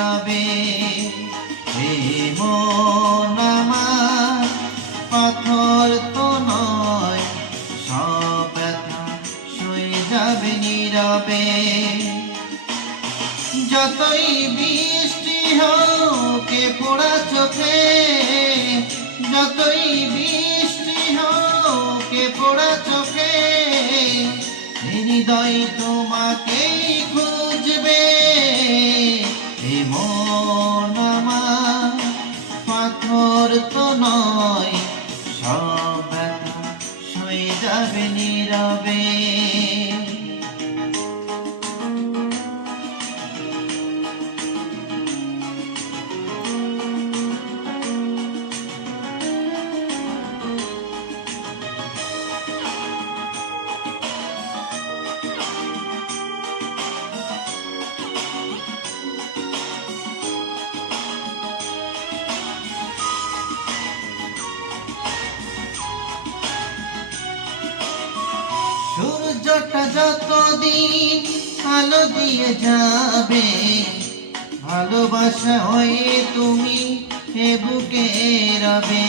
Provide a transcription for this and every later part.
নীরবে। হে মন আমার পাথর তো নয়, সব ব্যথা সয়ে যাবে নীরবে। যতই বৃষ্টি হোক এ পোড়া চোখে, যতই বৃষ্টি হোক এ পোড়া চোখে, হৃদয় তোমাকেই খুঁজবে। এ মন আমার পাথর তো নয়, সব ব্যথা সয়ে যাবে নীরবে। সূর্যটা যতদিন আলো দিয়ে যাবে, ভালোবাসা হয়ে তুমি এ বুকে রবে।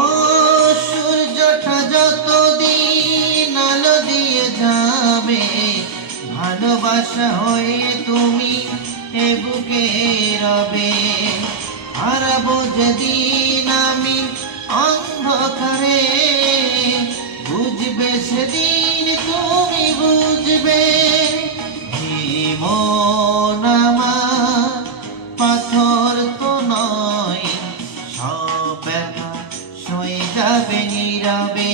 ও সূর্যটা যতদিন আলো দিয়ে যাবে, ভালোবাসা হয়ে তুমি এ বুকে রবে। হারাবো যেদিন আমি অন্ধকারে, বুঝবে সেদিন তুমি বুঝবে। হে মন আমার পাথর তো নয়, সব ব্যথা সয়ে যাবে নীরবে।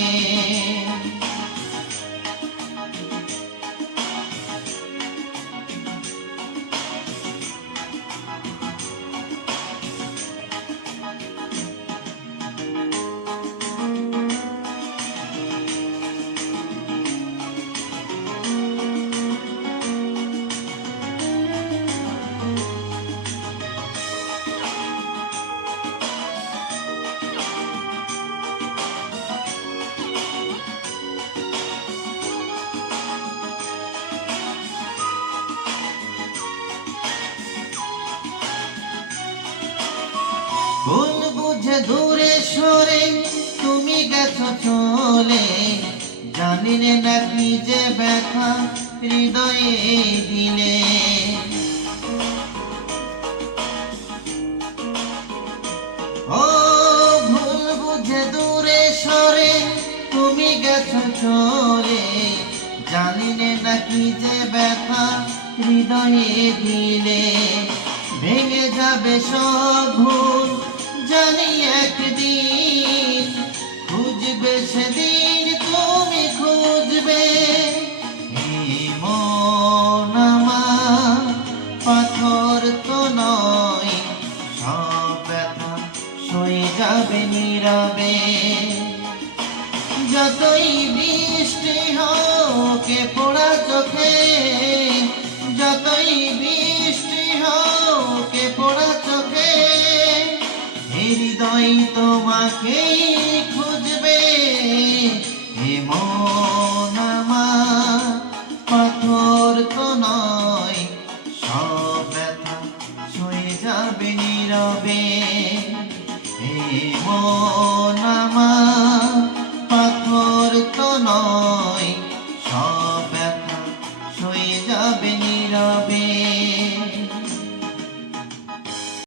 ভুল বুঝে দূরে সরে তুমি গেছো চলে, জানিলে না কি যে ব্যথা হৃদয়ে দিলে। ও ভুল বুঝে দূরে সরে তুমি গেছো চলে, জানিলে না কি যে ব্যথা হৃদয়ে দিলে। ভেঙে যাবে সব ভুল জানি একদিন, খুঁজবে সেদিন তুমি খুঁজবে। হে মন আমার পাথর তো নয়, সব ব্যথা সয়ে যাবে নীরবে। যতই বৃষ্টি হোক এ পোড়া চোখে, যতই বৃষ্টি হোক এ পোড়া চোখে, হৃদয় তোমাকেই খুঁজবে। হে মন আমার পাথর তো নয়, সব ব্যথা সয়ে যাবে নীরবে। হে মন আমার